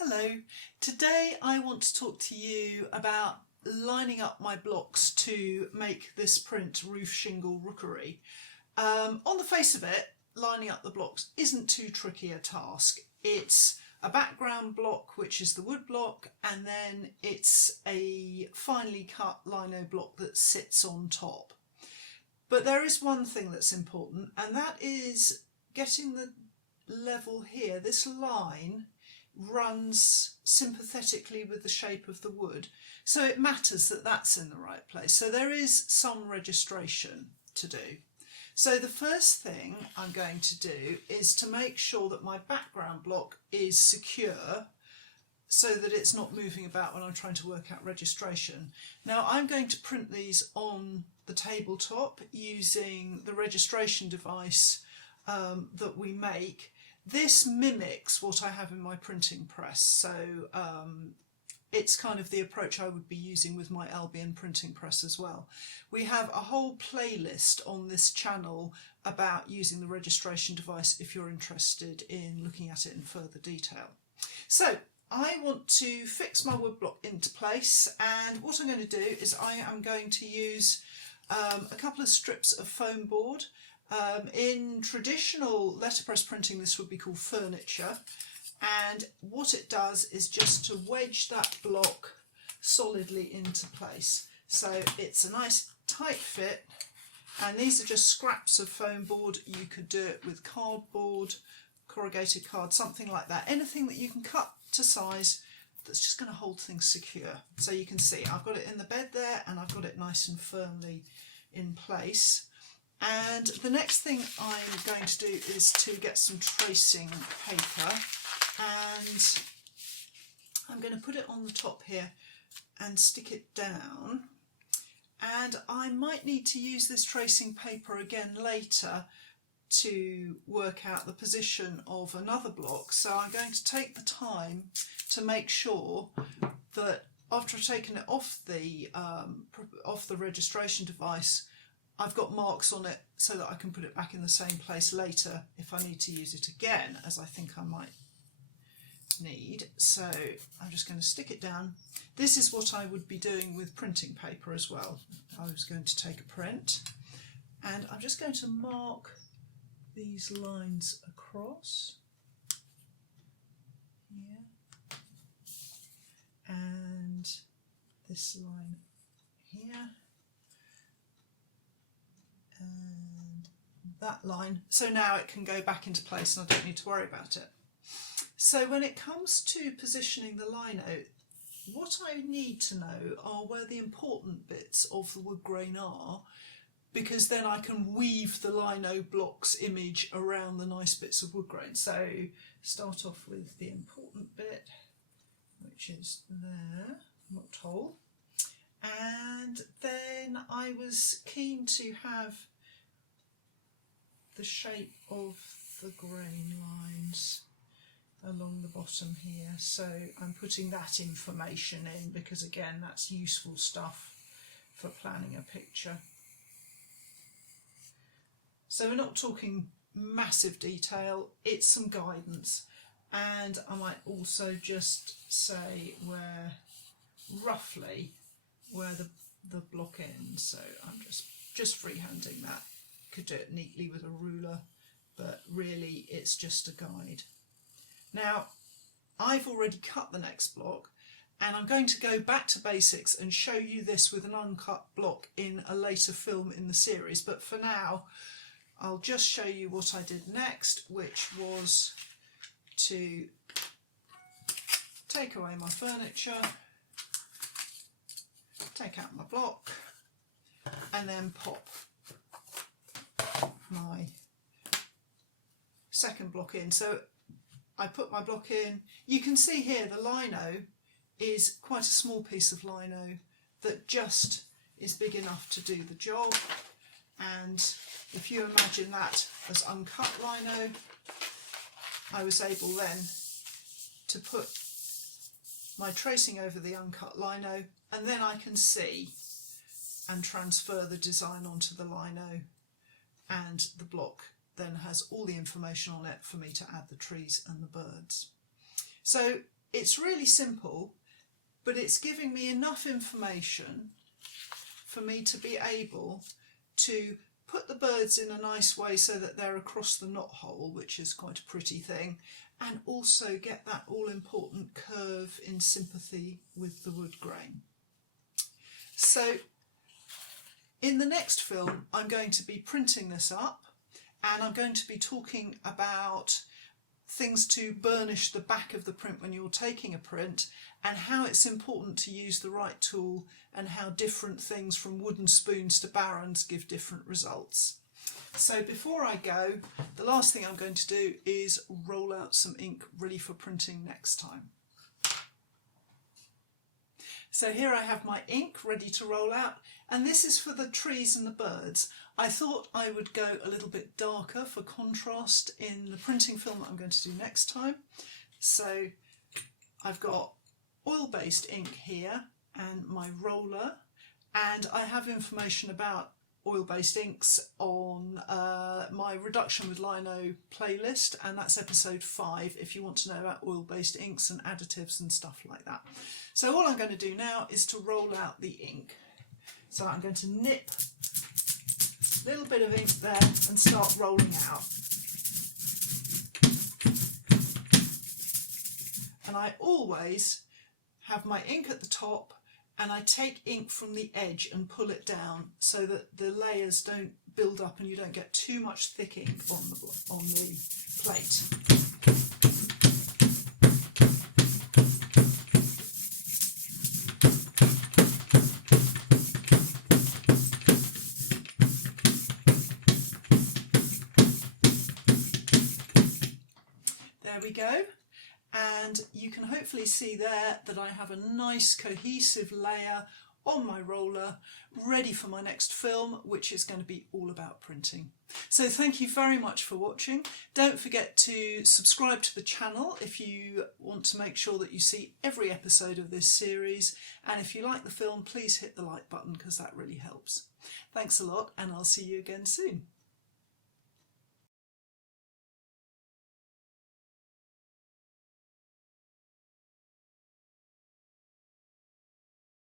Hello, today I want to talk to you about lining up my blocks to make this print roof shingle rookery. On the face of it, lining up the blocks isn't too tricky a task. It's a background block, which is the woodblock, and then it's a finely cut lino block that sits on top. But there is one thing that's important, and that is getting the level here. This line runs sympathetically with the shape of the wood, so it matters that that's in the right place. So there is some registration to do. So the first thing I'm going to do is to make sure that my background block is secure so that it's not moving about when I'm trying to work out registration. Now I'm going to print these on the tabletop using the registration device that we make. This mimics what I have in my printing press, so it's kind of the approach I would be using with my Albion printing press as well. We have a whole playlist on this channel about using the registration device if you're interested in looking at it in further detail. So I want to fix my woodblock into place, and what I'm going to do is I am going to use a couple of strips of foam board. In traditional letterpress printing this would be called furniture, and what it does is just to wedge that block solidly into place. So it's a nice tight fit, and these are just scraps of foam board. You could do it with cardboard, corrugated card, something like that. Anything that you can cut to size that's just going to hold things secure. So you can see I've got it in the bed there, and I've got it nice and firmly in place. And the next thing I'm going to do is to get some tracing paper, and I'm going to put it on the top here and stick it down. And I might need to use this tracing paper again later to work out the position of another block, so I'm going to take the time to make sure that after I've taken it off the registration device, I've got marks on it so that I can put it back in the same place later if I need to use it again, as I think I might need. So I'm just going to stick it down. This is what I would be doing with printing paper as well. I was going to take a print, and I'm just going to mark these lines across here, and this line here, and that line. So now it can go back into place and I don't need to worry about it. So when it comes to positioning the lino, what I need to know are where the important bits of the wood grain are, because then I can weave the lino block's image around the nice bits of wood grain. So start off with the important bit, which is there, not whole. And then I was keen to have the shape of the grain lines along the bottom here, so I'm putting that information in because again that's useful stuff for planning a picture. So we're not talking massive detail, it's some guidance, and I might also just say where roughly where the block ends. So I'm just freehanding that. Could do it neatly with a ruler, but really it's just a guide. Now I've already cut the next block, and I'm going to go back to basics and show you this with an uncut block in a later film in the series, but for now I'll just show you what I did next, which was to take away my furniture, take out my block, and then pop my second block in. So I put my block in. You can see here the lino is quite a small piece of lino that just is big enough to do the job, and if you imagine that as uncut lino, I was able then to put my tracing over the uncut lino, and then I can see and transfer the design onto the lino, and the block then has all the information on it for me to add the trees and the birds. So it's really simple, but it's giving me enough information for me to be able to put the birds in a nice way so that they're across the knot hole, which is quite a pretty thing, and also get that all-important curve in sympathy with the wood grain. So in the next film, I'm going to be printing this up, and I'm going to be talking about things to burnish the back of the print when you're taking a print, and how it's important to use the right tool, and how different things from wooden spoons to barons give different results. So before I go, the last thing I'm going to do is roll out some ink ready for printing next time. So here I have my ink ready to roll out, and this is for the trees and the birds. I thought I would go a little bit darker for contrast in the printing film that I'm going to do next time. So I've got oil-based ink here and my roller, and I have information about oil-based inks on my Reduction with Lino playlist, and that's episode 5 if you want to know about oil-based inks and additives and stuff like that. So all I'm going to do now is to roll out the ink. So I'm going to nip a little bit of ink there and start rolling out. And I always have my ink at the top, and I take ink from the edge and pull it down so that the layers don't build up and you don't get too much thick ink on the plate. There we go. And you can hopefully see there that I have a nice cohesive layer on my roller ready for my next film, which is going to be all about printing. So thank you very much for watching. Don't forget to subscribe to the channel if you want to make sure that you see every episode of this series, and if you like the film, please hit the like button because that really helps. Thanks a lot, and I'll see you again soon.